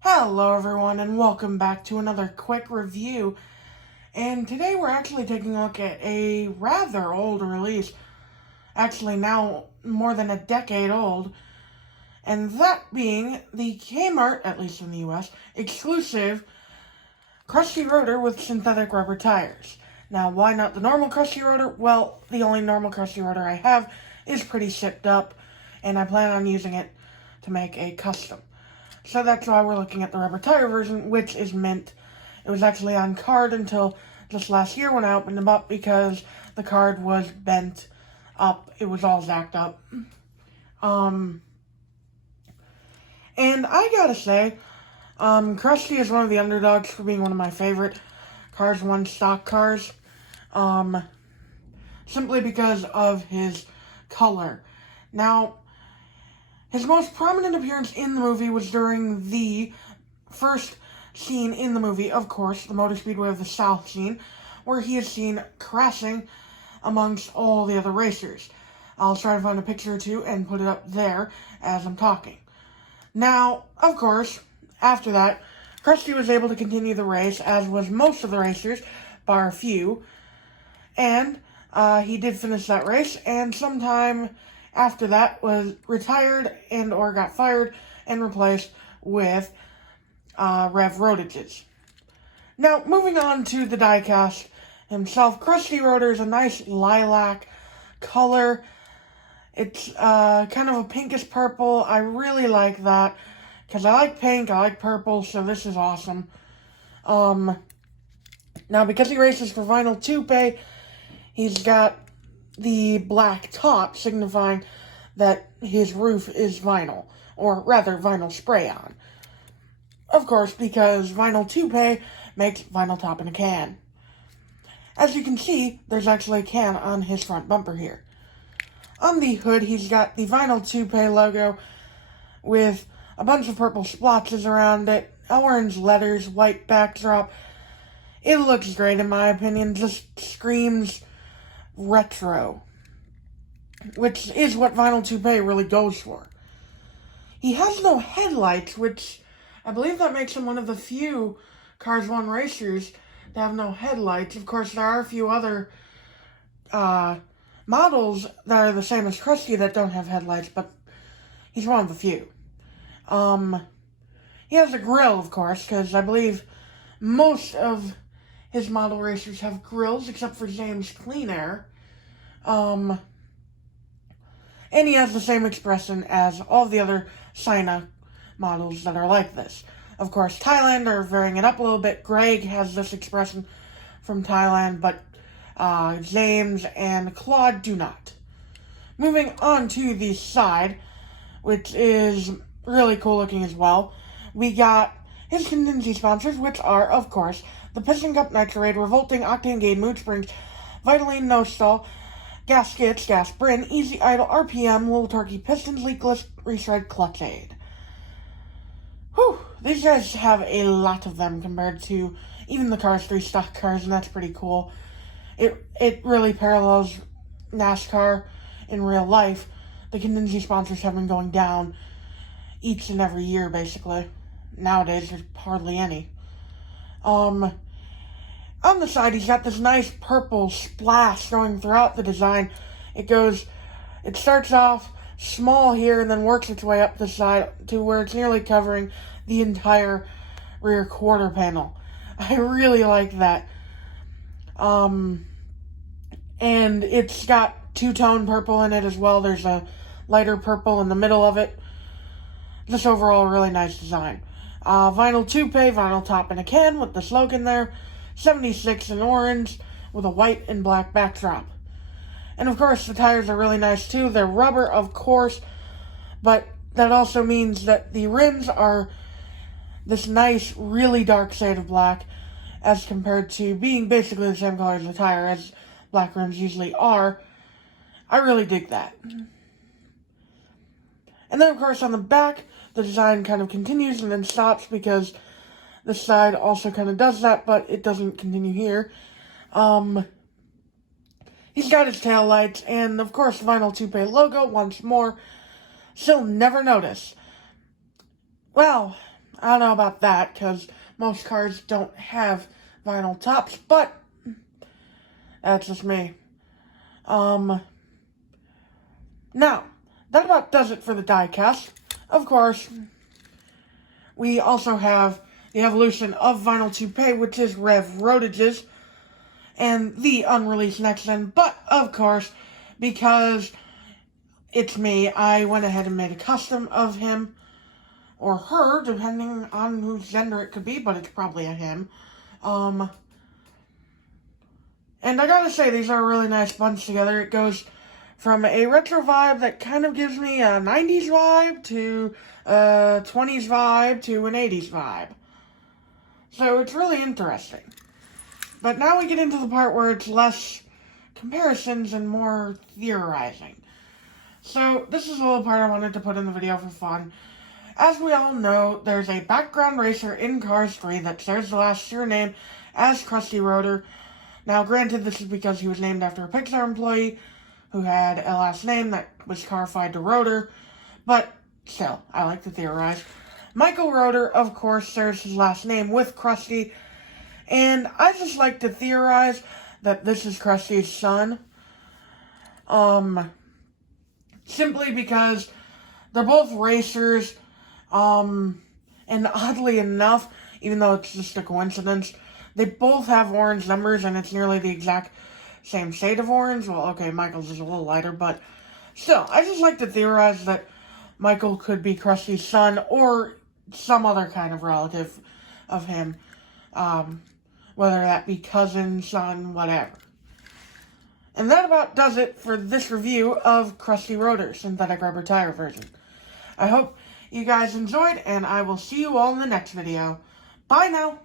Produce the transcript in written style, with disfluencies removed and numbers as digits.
Hello everyone and welcome back to another quick review. And today we're actually taking a look at a rather old release, actually now more than a decade old, and that being the Kmart, at least in the US, exclusive Crusty Rotor with synthetic rubber tires. Now, why not the normal Crusty Rotor? Well, the only normal Crusty Rotor I have is pretty shipped up, and I plan on using it to make a custom. So that's why we're looking at the rubber tire version, which is mint. It was actually on card until just last year when I opened them up because the card was bent up. It was all zacked up. And I gotta say, Krusty is one of the underdogs for being one of my favorite Cars 1 stock cars. Simply because of his color. Now, his most prominent appearance in the movie was during the first scene in the movie, of course, the Motor Speedway of the South scene, where he is seen crashing amongst all the other racers. I'll try to find a picture or two and put it up there as I'm talking. Now, of course, after that, Krusty was able to continue the race, as was most of the racers, bar a few, and he did finish that race, and sometime after that was retired and or got fired and replaced with Rev Rotages. Now, moving on to the diecast himself, Crusty Rotor is a nice lilac color. It's kind of a pinkish purple. I really like that because I like pink, I like purple, so this is awesome. Now, because he races for vinyl Toupee, he's got the black top, signifying that his roof is vinyl, or rather vinyl spray-on. Of course, because vinyl Toupee makes vinyl top in a can. As you can see, there's actually a can on his front bumper here. On the hood, he's got the vinyl Toupee logo with a bunch of purple splotches around it, orange letters, white backdrop. It looks great in my opinion, just screams retro, which is what vinyl Toupee really goes for. He has no headlights, which I believe that makes him one of the few Cars 1 racers to have no headlights. Of course, there are a few other models that are the same as Krusty that don't have headlights, but he's one of the few. He has a grill, of course, because I believe most of his model racers have grills, except for James Clean Air. And he has the same expression as all the other Sina models that are like this. Of course, Thailand are varying it up a little bit. Greg has this expression from Thailand, but James and Claude do not. Moving on to the side, which is really cool looking as well, we got his contingency sponsors, which are, of course, the Piston Cup Racer I've, Revolting, Octane Gain, Mood Springs, Vitaline No Stall, Gaskets, Gas Bryn, Easy Idle, RPM, Little Turkey, Pistons, Leakless, Reshred, Clutch Aid. Whew, these guys have a lot of them compared to even the Cars 3 stock cars, and that's pretty cool. It really parallels NASCAR in real life. The contingency sponsors have been going down each and every year, basically. Nowadays, there's hardly any. On the side, he's got this nice purple splash going throughout the design. It starts off small here and then works its way up the side to where it's nearly covering the entire rear quarter panel. I really like that. And it's got two-tone purple in it as well. There's a lighter purple in the middle of it. Just overall, really nice design. Vinyl Toupee, vinyl top in a can with the slogan there. 76 in orange with a white and black backdrop. And of course, the tires are really nice too. They're rubber, of course, but that also means that the rims are this nice, really dark shade of black as compared to being basically the same color as the tire, as black rims usually are. I really dig that. And then, of course, on the back, the design kind of continues and then stops because this side also kind of does that, but it doesn't continue here. He's got his tail lights and, of course, the vinyl Toupee logo once more. She'll never notice. Well, I don't know about that, because most cars don't have vinyl tops, but that's just me. Now, that about does it for the diecast. Of course, we also have the evolution of Vinyl Toupee, which is Rev Rotages, and the unreleased next gen. But, of course, because it's me, I went ahead and made a custom of him, or her, depending on whose gender it could be, but it's probably a him. And I gotta say, these are a really nice bunch together. It goes from a retro vibe that kind of gives me a 90s vibe to a 20s vibe to an 80s vibe. So it's really interesting. But now we get into the part where it's less comparisons and more theorizing. So this is a little part I wanted to put in the video for fun. As we all know, there's a background racer in Cars 3 that shares the last year name as Crusty Rotor. Now, granted, this is because he was named after a Pixar employee who had a last name that was carified to Rotor, but still, I like to theorize. Michael Rotor, of course, shares his last name with Crusty, and I just like to theorize that this is Krusty's son. Simply because they're both racers, and oddly enough, even though it's just a coincidence, they both have orange numbers, and it's nearly the exact same shade of orange. Well, okay, Michael's is a little lighter, but still, I just like to theorize that Michael could be Krusty's son, or some other kind of relative of him, whether that be cousin, son, whatever. And that about does it for this review of Crusty Rotor synthetic rubber tire version. I hope you guys enjoyed, and I will see you all in the next video. Bye now!